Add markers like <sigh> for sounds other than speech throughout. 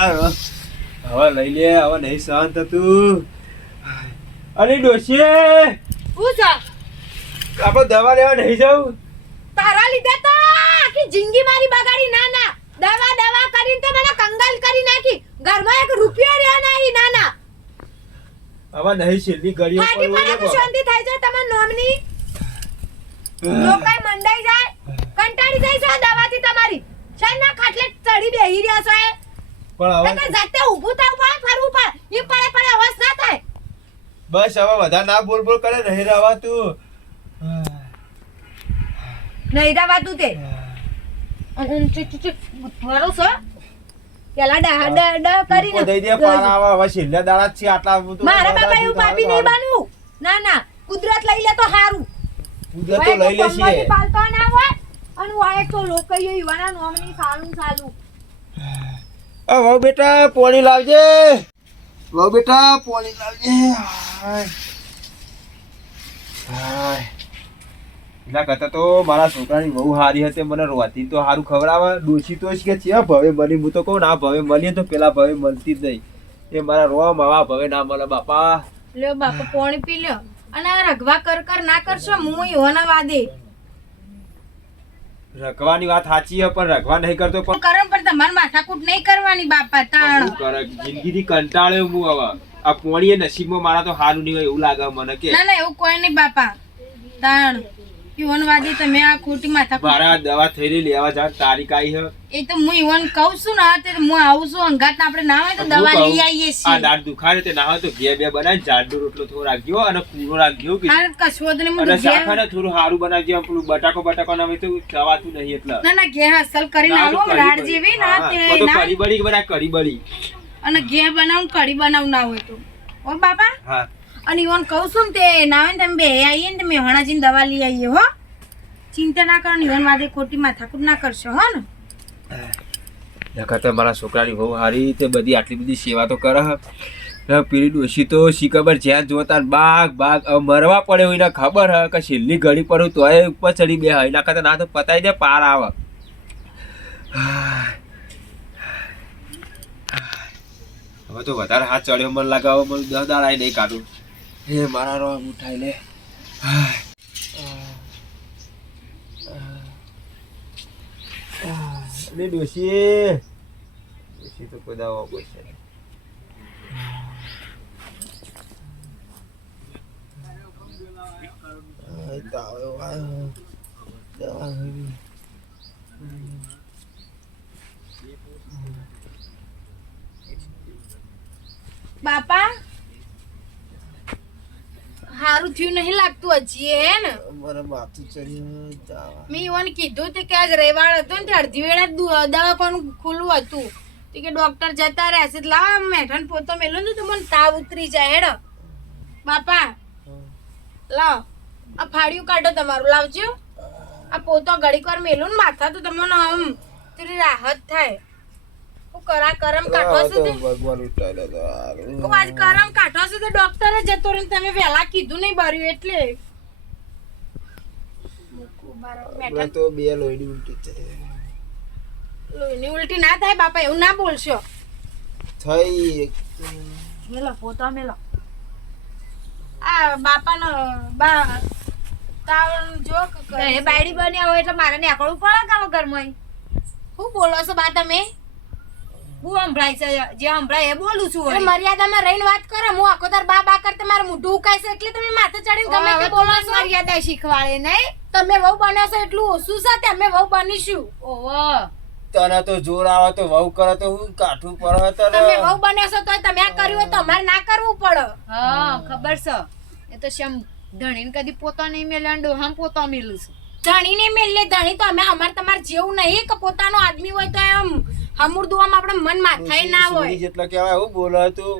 આ, હવે લઈ લે હવે નહીં શાંત હતું અરે ડોશી! હું છે આપણે દવા લેવા નહીં જાઉં? તારા લીધે તો આખી જિંદગી મારી બગાડી. ના ના. દવા દવા કરીને તો મને કંગાલ કરી નાખી. ઘરમાં એક રૂપિયો રહ્યો નહીં ના ના. હવે નહીં છેલ્લી ઘડીઓ ફાટી પડે શાંતિ થાય જાય તમાર નોમની. લોકાય મંડાઈ જાય કંટાળી જાય છે દવાથી તમારી. શાના ખાટલે ચડી બેહી રહ્યા છો એ પણ એટલે જાતે ઊભું થવું પડે ફરવું પડે એ પડે પડે અવાજ ના થાય. બસ હવે વધારે ના બોલ બોલ કરે નહીં રહેવા તું. નહીં રવાતું તે અમ, ચુ, ચુ, ચુ, ભરો છો? પેલા ડા ડા ડા કરીને. દઈ દે પાર આવે હવે છેલ્લા દાડા છે આટલા મારા બાપા એવું પાપી નહીં બનવું. ના ના કુદરત લઈ લે તો સારું કુદરત તો લઈ લેશે. પાલતો ના હોય. અને વાય તો લોકો યુવાના નોમની સાલું સાલું. વહુ બેટા પોણી લાવજે. વહુ બેટા પોણી લાવજે. હાય. હાય. એના કરતા તો મારા છોકરાની બહુ સારી હતી મને રોતી તો સારું ખવડાવે. ડોસી તો જ કે છે ભવે મળી હું તો કહું ના ભવે મળીએ તો પેલા ભવે મળતી જ નહીં. એ મારા રોવા માવા ભવે ના મળે બાપા. લ્યો બાપા પોણી પી લ્યો. અને આ રઘવા કર કર ના કરશો હું યોના વાદે. રખવાની વાત સાચી હે પણ રખવા નહીં કરતો પણ કરો પણ તમારે માથાકૂટ નહીં કરવાની બાપા તાણ. જિંદગી થી કંટાળ્યો હું હવે. આ પોણીએ નસીબમાં મારા તો સારું નહીં હોય એવું લાગે મને કે. ના ના એવું કોઈ નહીં બાપા. તાણ. યુવાન વાદી તમે આ ખોટી માથા મારા દવા થઈ લેવા જા તારીખ આવી છે એ તો હું ઈવન કહું છું ને તે હું આવું છું અંગાત આપણે ના હોય તો દવા લઈ આવીએ આ દાંત દુખાડે તે ના હોય તો ઘી બે બનાવી જાડનો રોટલો થોડો રાખ્યો અને પૂરો રાખ્યો કે આ કશો ને નહીં અને હું શાક ઘેર ને થોડું સારું બનાવજો આમ પેલું બટાકો બટાકો નામે તો ખવાતું નહીં એટલે. ના ના ઘેર હસલ કરીને ના, આવો રાડ. જેવી ના તો ના કરી બળી બરા કરી બળી. અને ઘે બનાવું કઢી બનાવું ના હોય તો. ઓ બાપા? હા. અને ઈવન કહું છું ને તે ના હોય ને તમે બે આવીએ ને તમે હણાજીને દવા લઈ આવીએ હો. ચિંતા ના કરો નિવન વાદે ખોટી માથાકૂટ ના કરશો, હો ને. નકર મારા છોકરાની બહુ સારી રીતે બધી આટલી બધી સેવા તો કરે હે. પીરી ડોશી તો શી ખબર, જ્યાં જોતા બાગ બાગ મરવા પડે હોય ને ખબર હે, કે છેલ્લી ઘડી પર હું તોય ઉપર ચડી બે હોય એના કરતા ના તો પતાઈ દે, પાર આવે. હવે તો વધારે હાથ ચડ્યો મને લગાવો મને દસ દાડા નહીં કાઢું. હે મારા રો ઉઠાઈ લે. અરે ડોશી ડોશી તો પદાવો પડશે Ay, તાવ આવ્યો. દવા આવી. બાપા હારું થયું નહીં લાગતું હજી હે ને? મારે માથું ચડ્યું મેં ઈવન કીધું તે કે આજ રવિવાર હતો ને તે અડધી વેળા પણ દવાખાનું ખુલ્લું હતું. તે કે ડોક્ટર જતા રહેશે એટલે લાવ મેઠણ પોતો મેલો ને તો મને તાવ ઉતરી જાય હેડો. બાપા લાવ. આ ફાડ્યું કાઢો તમારું લાવજો. આ પોતો ઘડીક વાર મેલું ને માથા તો તમને આમ થોડી રાહત થાય. કરા કરમ કાઢો છો તે ભગવાન. હું આજ કરમ કાઢો છો તો ડોક્ટરે જતો રહીને તમે વેલા કીધું નહીં ભર્યું એટલે. તો બે લોહીની ઉલટી થઈ લોહીની ઉલટી ના થાય બાપા એવું ના બોલશો. થઈ મેલો પોતા મેલો. આ બાપાનો બા તાવ જો એ બાયડી બન્યા હોય એટલે મારે નીકળવું પડે કામ ઘરમાં શું બોલો છો બા તમે? હું સંભળાય છે જે સંભળાય એ બોલું છું મર્યાદામાં રહીને વાત કરો હું આખો તાર બા બા કરતા મારું મોઢું ઉકાય છે એટલે તમે માથે ચડીને ગમે તે બોલો છો? મર્યાદા શીખવાડે નહીં. તમે વહુ બન્યા છો એટલું ઓછું છે અમે વહુ બનીશું. ઓહો. તને તો જોર આવે તો વહુ કરે તો હું કાઠું પર તમે વહુ બન્યા છો તો તમે આ કર્યું તો અમારે ના કરવું પડે. હા ખબર છે. એ તો શમ ધણીને કદી પોતા નહીં મેલ્યા ડોહામ પોતા મેલું છું. ધણી ને મેલે ધણી તો અમે અમાર તમાર જેવું નહીં કે પોતાનો આદમી હોય તો એમ હમુર દુવામાં આપણે મન માથાય ના હોય. જેટલા કહેવાય હું બોલો તું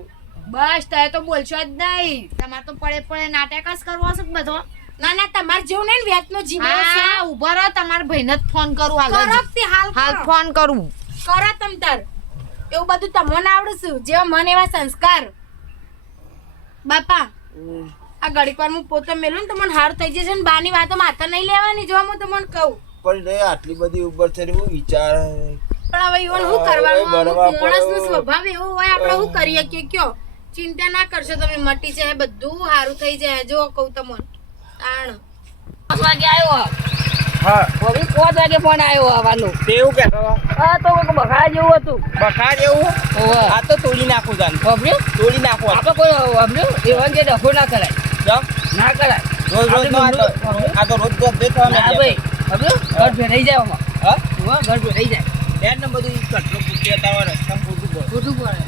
બસ તમે તો બોલશો જ નહીં. તમારે તો પડે પડે નાટક જ કરવો છે બધો. ના ના તમાર જેવું નહીં ને વ્યાજનો જીવો છે. ઊભો રહો તમાર ભાઈને જ ફોન કરું હાલ કરો તે હાલ હાલ ફોન કરું. કરો તમ તાર. એવું બધું તમને આવડે છે જેવા મન એવા સંસ્કાર. બાપા. આ ઘડીક વાર હું પોતે મેલું ને તો મને હાર થઈ જશે ને બાની વાતો માથા નહીં લેવાની જો હું તમને કહું. પણ રે આટલી બધી ઉપર થઈ હું વિચાર પણ હવે ઈવન શું કરવાનું? માણસનો સ્વભાવ એવો હોય આપણે શું કરીએ કે કયો? ચિંતા ના કરશો તમે મટી જાય બધું સારું થઈ જાય. જો કહું તમને. તાણ. પાંચ વાગે આવ્યો. હા. હવે પાંચ વાગે ફોન આવ્યો કહેતો હા તો કોઈક જેવું હતું. બખા જેવું? આ તો તોડી નાખું જાન? તોડી નાખો. આપણે કોઈ વાપર્યું? એવા કે ડખો ના કરાય. ના કરાય. રોજ રોજ આ તો રોજ રોજ બે ના ભાઈ ઘર ભેરાઈ જાય આમાં. હા? હોવે, ઘર ભેરાઈ જાય. બેન ને બધું કટલો પૂછ્યો હતા રસ્તા ખોટું પડે.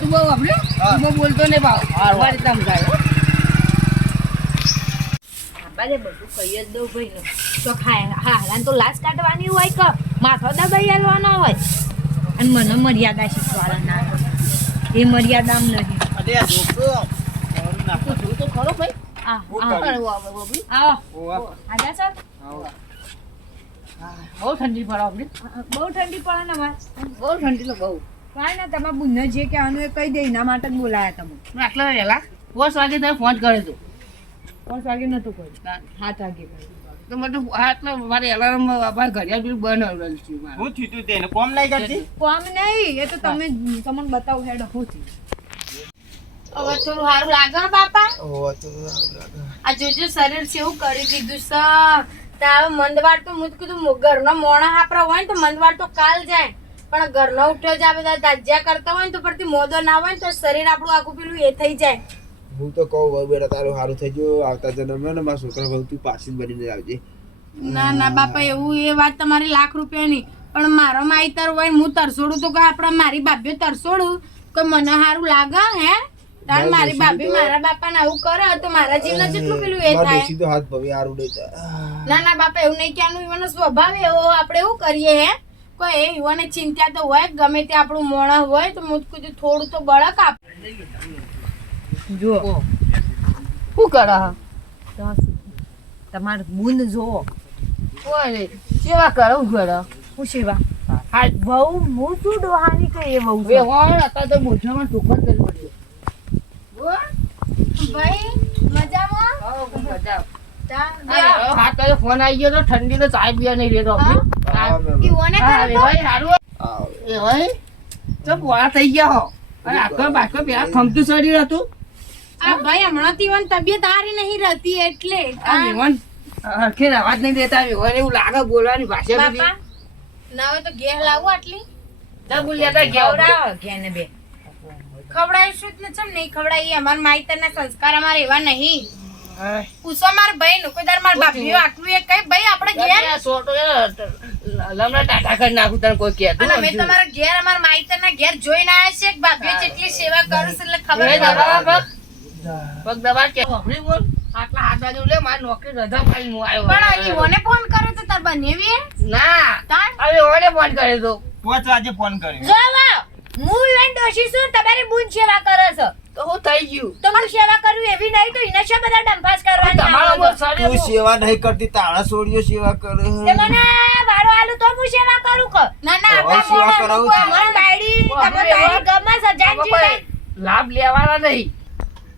તું બહુ વાપર્યું? તું બહુ બોલતો નહીં ભાવ. અમારી રીતના સમજાય, હો. બધું કહી જ દઉં ભાઈ ને. તો ખાય હા હાલાને તો લાશ કાઢવાની હોય કે માથો દબાઈ આલવાનો હોય? અને મને મર્યાદા શીખવાના ના એ મર્યાદા નથી. અરે આ જોકો મારું નાખો તું તો ખરો ભાઈ? આ હું આવો. કરું? અરે વાહ, વાહ, વાહ, વાહ. આવો આજા સર. બહુ ઠંડી પડે આપણી. બહુ ઠંડી પડે ને અમારે. બહુ ઠંડી તો બહુ. કાંઈ ના તમારા બુનને જે કહેવાનું એ કહી દે એના માટે જ બોલાયા તમે. આટલા વહેલા પાંચ વાગે તમે ફોન કર્યો હતો પાંચ વાગે નતું કહ્યું સાત વાગે કહ્યું તો મને તો આટલા મારે એલાર્મ અમારા ઘડિયાળ બી બંધ આવેલું છે હું થયું તેને કોમ નહીં કરતી? કોમ નહીં એ તો તમે તમને બતાવું હેડ હું થયું? હવે થોડું સારું લાગે બાપા? ઓવા તો આ જોજો શરીર કેવું કરી દીધું છે. તો હવે મંદવાડ તો મુજ કીધું ઘરના મોણા આપણા હોય ને તો મંદવાડ તો કાલ જાય. પણ ઘરનો ઉઠ્યો જ આ કરતા હોય ને તો પરથી મોદો ના હોય ને તો શરીર આપણું આખું પેલું એ થઈ જાય. હું તો કહું હવે બેટા તારું સારું થઈ ગયું. આવતા જન્મ ને મારા છોકરા બહુ તું પાછી બનીને આવજે. ના ના બાપા એવું એ વાત તમારી લાખ રૂપિયાની પણ મારો માઈતર હોય હું તરસોડું તો કે આપણા મારી બાપીઓ તરસોડું. કે મને સારું લાગે હે? તાર મારી બાપી મારા બાપાને આવું કરે તો મારા જીવને જેટલું પેલું એ થાય. તો હાથ ભવી હારું દેતા ના ના બાપા એવું નહીં ક્યાંનું ઈવાનો સ્વભાવ એવો આપણે એવું કરીએ હે. કોઈ એ ઈવાને ચિંતા તો હોય ગમે તે આપણું મોણ હોય તો હું કીધું થોડું તો બળક આપ જો શું કરે હા? તમારે બુંદ જોવો કોઈ નહીં સેવા કરો હું હું સેવા? હા બહુ હું શું ડોહાની કહીએ એ બહુ. હતા તો મોઢામાં ટોકર કરી ભાઈ મજામાં? હા, ખૂબ મજા તા- આવે. હવે હાથ તારે ફોન આવી ગયો તો ઠંડી તો ચાય પીવા નહીં રહેતો હા? હા, ઈવોને હા, કરે તો? વેવાઈ હારું. વેવાઈ, તો પોળા થઈ ગયા હો. અને આખો બાકો પેલા ખમતું શરીર હતું. આ ભાઈ હમણાં થી તબિયત સારી નહીં રહેતી એટલે આ વેવાન હરખે અવાજ નહીં દેતા હોય એવું લાગે બોલવાની ભાષા બધી. ના હોય તો ઘેર લાવું આટલી. બોલ્યા તા ગયા ઘેને બે. ખવડાવીશું જ ને ચમ નહીં ખવડાવીએ? અમારા માઈતરના સંસ્કાર અમારે એવા નહીં પૂછો માર ભાઈ નું કોઈ દર બાપીઓ આટલું એ કઈ ભાઈ આપણે ઘેર સોટો લમણા ટાટા કરી નાખું તને કોઈ કહેતું અને અમે તમારા ઘેર અમારા માઈતરના ઘેર જોઈને આવ્યા છે કે બાપીઓ જેટલી સેવા કરું છું એટલે ખબર દવા પડે. પગ. દબા કે વાપરી બોલ. આટલા હાથ બાજુ લે મારી નોકરી રજા પાડીને હું આવ્યો. પણ ઓને ફોન કર્યો તો તાર બનેવી ના તાર? હવે ઓને ફોન કર્યો તો. પાંચ વાગે ફોન કર્યો. હું લઈને ડોશી છું તમારી બુન સેવા કરે છે. તો હું થઈ ગયું. તો હું સેવા કરું એવી નહીં તો એને શા બધા ડંફાસ કરવાની તમારો તું સેવા નહીં કરતી તાણા છોડીઓ સેવા કરે. તે મને વારો આલું તો હું સેવા કરું કે. ના ના આપા સેવા કરાવું. અમારી બાયડી, તમે તમે તારી ગમે છે જાનજી લાભ લેવાના નહીં.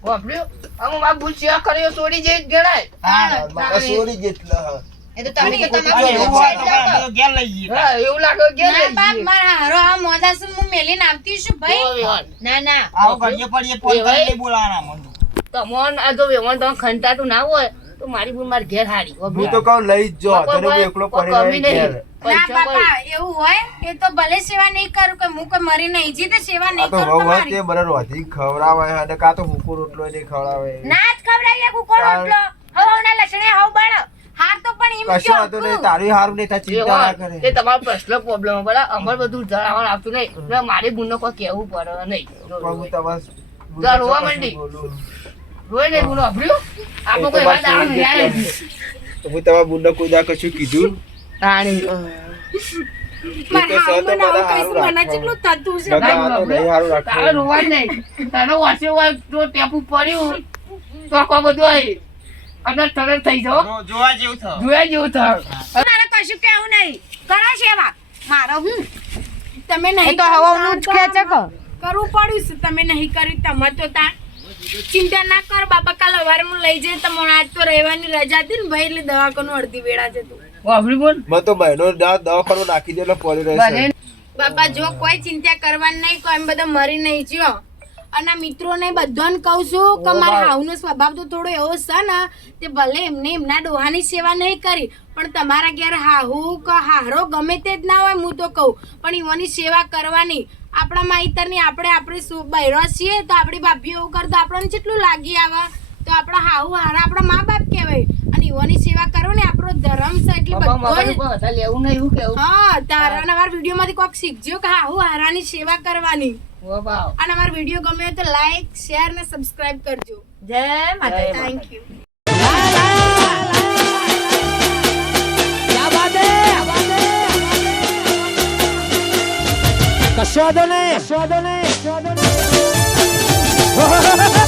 વાપર્યું અમે મારા ભૂલ સેવા કર્યો છોડી જે ગણાય. હા મારા છોડી જેટલા હા. એ તો તમે કે ખોટું તમારી ખોટું બુન એવું છે હોય તો એટલે આપણે લઈ જઈએ. હા એવું લાગે કે ના બાપ મારા હારો આ મોદા છે હું મેલીને આવતી છું ભાઈ? ના ના. આવો ઘડીએ પડીએ ફોન એ કરીને બોલાવાના મને. તમોન આ જો વેમણ તમે ખંતાતું ના હોય તો મારી બુન મારી ઘેર હારી. હું તો કહું લઈ જ જો તને હું એકલો પડી કમી રહી ઘેર. નહીં ના બાપા એવું હોય એ તો ભલે સેવા નહીં કરું કે હું કોઈ મરી નહીં જીતે સેવા નહીં કરું વહુ હોય તે મને રોધી ખવડાવે અને કાં તો હુકુ રોટલો નહીં ખવડાવે. ના જ ખવડાવીએ કુકો રોટલો. હવે ઓના લસણે હવ બળ હાર તો પણ એમ કશો હતું નહીં તારી હારું નહીં થાય ચિંતા ના કરે. એ તમારો પર્સનલ પ્રોબ્લેમ બરાબર? અમર બધું જણાવવાનું આવતું નહીં. મારે ગુનો કોઈ કહેવું પડે નહીં. હું તમારે રોવા માંડી. બોલું. રોય નહીં ગુનો અભર્યું આપણો કોઈ વાત આવે નહીં. હું તમારા બુનને કોઈ દા કશું કીધું? તાણી. તારો નહીં. તારે રોવા નહીં. તને વાસે હોય તો ટેપુ પડ્યું તો આખો બધું અને તરત થઈ જાઓ. જો- જોવા જેવું થયું જોવા જેવું થાય મારે કશું કેવું નહીં. કરો સેવા. મારો હું તમે નહીં તો કરો હવાનું જ ખેંચે કે. કરવું પડ્યું છે. તમે નહીં કરી તમે તો તા ચિંતા ના કર બાપા કાલ સવારે હું લઈ જઈ તમને આજ તો રહેવાની રજા હતી ને ભાઈ એટલે દવાખાનું અડધી વેળા જતું વાપરી બોલ. મને તો મહિનો દવા- દવાખાનું નાખી દે પડી રહેશે. બાપા જો કોઈ ચિંતા કરવાની નહીં કોઈ એમ બધા મરી નહીં જ્યો. અને મિત્રોને બધાને કહું છું કે મારા હાવનો સ્વભાવ તો થોડો એવો છે ને તે ભલે એમને એમના ડોહાની સેવા નહીં કરી પણ તમારા ઘેર હાહુ કે હારો ગમે તે જ ના હોય હું તો કહું. પણ એઓની સેવા કરવાની આપણા માહિતરની આપણે આપણે શું બૈરો છીએ તો આપણી ભાભી એવું કરતો આપણને કેટલું લાગી આવે? તો આપણા હાહુ હારા આપણા મા બાપ કહેવાય. અને ઈવોની સેવા કરો ને આપણો ધર્મ છે એટલે બધો હા તારા નવા વિડીયોમાંથી કોઈક શીખજો કે હાહુ હારાની સેવા કરવાની. અને અમારો વીડિયો ગમે તો લાઈક શેર ને સબસ્ક્રાઇબ કરજો. જય માતા થેન્ક યુ કશો વાંધો નહીં. કશો વાંધો નહીં. <laughs>